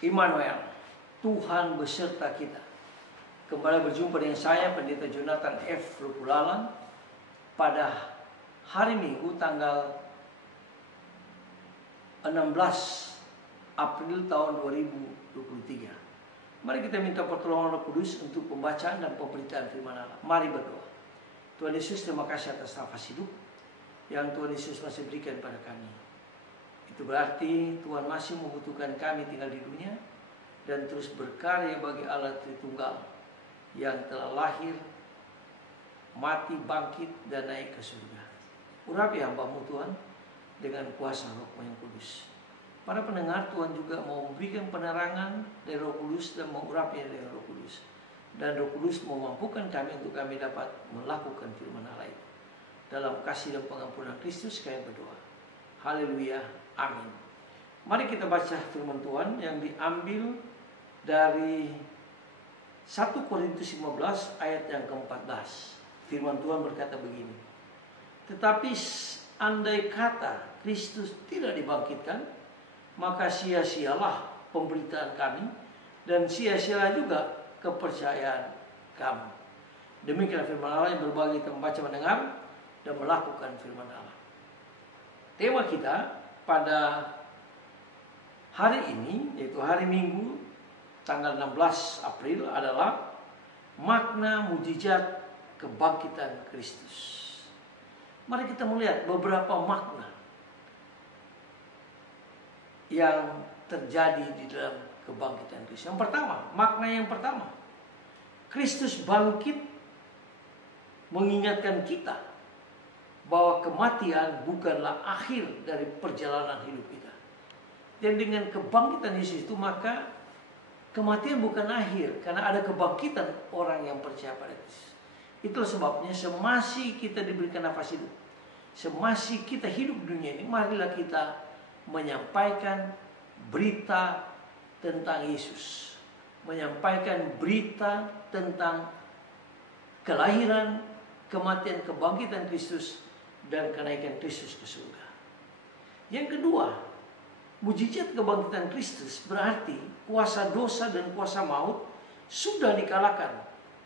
Immanuel, Tuhan beserta kita. Kembali berjumpa dengan saya, Pendeta Jonathan F. Lupulalan, pada hari Minggu tanggal 16 April tahun 2023. Mari kita minta pertolongan Roh Kudus untuk pembacaan dan pemberitaan firman Allah. Mari berdoa. Tuhan Yesus, terima kasih atas nafas hidup yang Tuhan Yesus masih berikan pada kami. Itu berarti Tuhan masih membutuhkan kami tinggal di dunia dan terus berkarya bagi Allah Tritunggal yang telah lahir, mati, bangkit, dan naik ke surga. Urapi hamba-Mu Tuhan dengan kuasa Roh-Mu yang kudus. Para pendengar, Tuhan juga mau memberikan penerangan dari Roh Kudus dan mengurapinya dengan Roh Kudus. Dan Roh Kudus memampukan kami untuk kami dapat melakukan firman Allah itu. Dalam kasih dan pengampunan Kristus kami berdoa. Haleluya. Amin. Mari kita baca firman Tuhan yang diambil dari 1 Korintus 15 ayat yang ke-14. Firman Tuhan berkata begini. Tetapi andai kata Kristus tidak dibangkitkan, maka sia-sialah pemberitaan kami dan sia-sialah juga kepercayaan kamu. Demikian firman Allah yang berbagi kita membaca, mendengar, dan melakukan firman Allah. Tema kita pada hari ini, yaitu hari Minggu tanggal 16 April, adalah makna mujizat kebangkitan Kristus. Mari kita melihat beberapa makna yang terjadi di dalam kebangkitan Kristus. Yang pertama, makna yang pertama, Kristus bangkit mengingatkan kita bahwa kematian bukanlah akhir dari perjalanan hidup kita. Dan dengan kebangkitan Yesus itu, maka kematian bukan akhir, karena ada kebangkitan orang yang percaya pada Kristus. Itulah sebabnya semasih kita diberikan nafas hidup, semasih kita hidup di dunia ini, marilah kita menyampaikan berita tentang Yesus, menyampaikan berita tentang kelahiran, kematian, kebangkitan Kristus, dan kenaikan Kristus ke surga. Yang kedua, mujizat kebangkitan Kristus berarti kuasa dosa dan kuasa maut sudah dikalahkan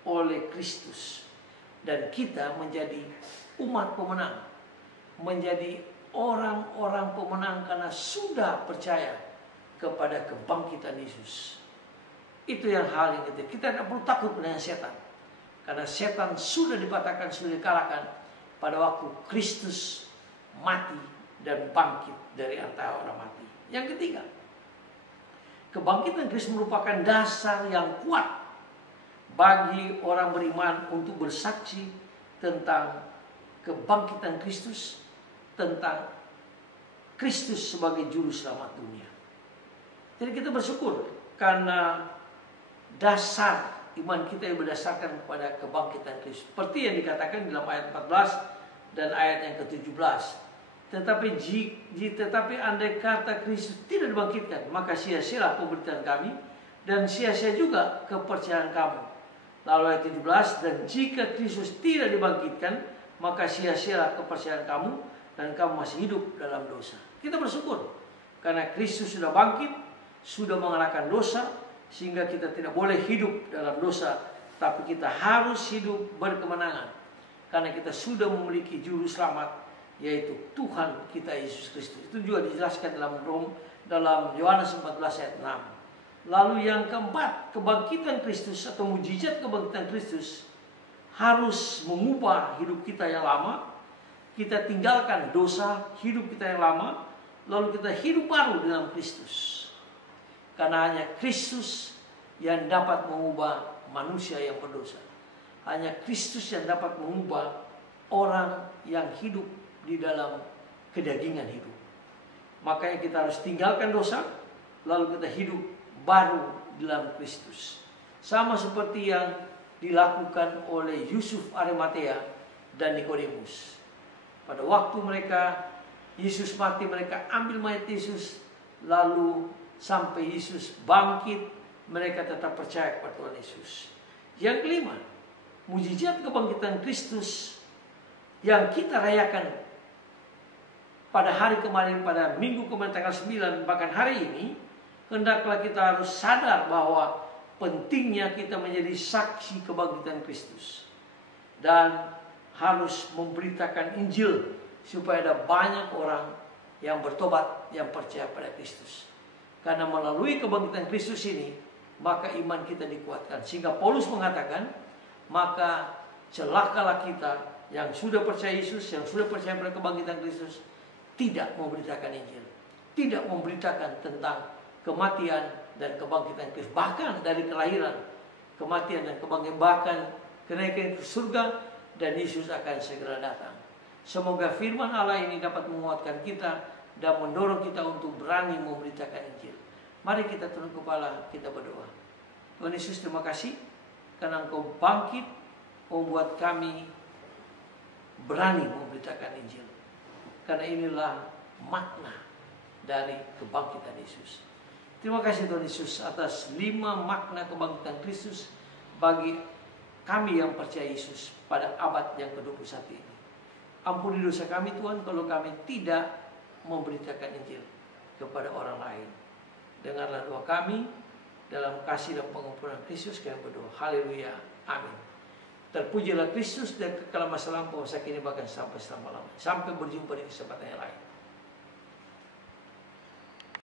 oleh Kristus, dan kita menjadi umat pemenang, menjadi orang-orang pemenang karena sudah percaya kepada kebangkitan Yesus. Itu yang hal yang ketiga. Kita tidak perlu takut dengan setan, karena setan sudah dipatahkan, sudah dikalahkan pada waktu Kristus mati dan bangkit dari antara orang mati. Yang ketiga, kebangkitan Kristus merupakan dasar yang kuat bagi orang beriman untuk bersaksi tentang kebangkitan Kristus, tentang Kristus sebagai juru selamat dunia. Jadi kita bersyukur karena dasar iman kita yang berdasarkan kepada kebangkitan Kristus. Seperti yang dikatakan dalam ayat 14 dan ayat yang ke-17. Tetapi andai kata Kristus tidak dibangkitkan, maka sia-sialah pemberitaan kami dan sia-sia juga kepercayaan kamu. Lalu ayat 17, dan jika Kristus tidak dibangkitkan, maka sia-sialah kepercayaan kamu dan kamu masih hidup dalam dosa. Kita bersyukur karena Kristus sudah bangkit, sudah mengalahkan dosa, sehingga kita tidak boleh hidup dalam dosa, tapi kita harus hidup berkemenangan. Karena kita sudah memiliki juru selamat, yaitu Tuhan kita Yesus Kristus. Itu juga dijelaskan dalam Yohanes 14 ayat 6. Lalu yang keempat, kebangkitan Kristus atau mujizat kebangkitan Kristus harus mengubah hidup kita yang lama. Kita tinggalkan dosa hidup kita yang lama, lalu kita hidup baru dalam Kristus. Karena hanya Kristus yang dapat mengubah manusia yang berdosa. Hanya Kristus yang dapat mengubah orang yang hidup di dalam kedagingan hidup. Makanya kita harus tinggalkan dosa, lalu kita hidup baru dalam Kristus. Sama seperti yang dilakukan oleh Yusuf Arimatea dan Nikodemus. Pada waktu Yesus mati, mereka ambil mayat Yesus, lalu sampai Yesus bangkit, mereka tetap percaya kepada Tuhan Yesus. Yang kelima, mujizat kebangkitan Kristus yang kita rayakan pada hari kemarin, pada minggu kemarin tanggal 9, bahkan hari ini, hendaklah kita harus sadar bahwa pentingnya kita menjadi saksi kebangkitan Kristus. Dan harus memberitakan Injil supaya ada banyak orang yang bertobat, yang percaya pada Kristus. Karena melalui kebangkitan Kristus ini, maka iman kita dikuatkan. Sehingga Paulus mengatakan, maka celakalah kita yang sudah percaya Yesus, yang sudah percaya pada kebangkitan Kristus, tidak memberitakan Injil, tidak memberitakan tentang kematian dan kebangkitan Kristus. Bahkan dari kelahiran, kematian dan kebangkitan, bahkan kenaikan ke surga, dan Yesus akan segera datang. Semoga firman Allah ini dapat menguatkan kita dan mendorong kita untuk berani memberitakan Injil. Mari kita tunduk kepala, kita berdoa. Tuhan Yesus, terima kasih karena Engkau bangkit membuat kami berani memberitakan Injil. Karena inilah makna dari kebangkitan Yesus. Terima kasih Tuhan Yesus atas 5 makna kebangkitan Kristus bagi kami yang percaya Yesus pada abad yang ke-21 ini. Ampuni dosa kami Tuhan kalau kami tidak memberitakan Injil kepada orang lain. Dengarlah doa kami dalam kasih dan pengampunan Kristus, kami berdoa. Haleluya. Amin. Terpujilah Kristus dan kekal masa lampau, masa kini bahkan sampai selama-lamanya. Sampai berjumpa di kesempatan yang lain.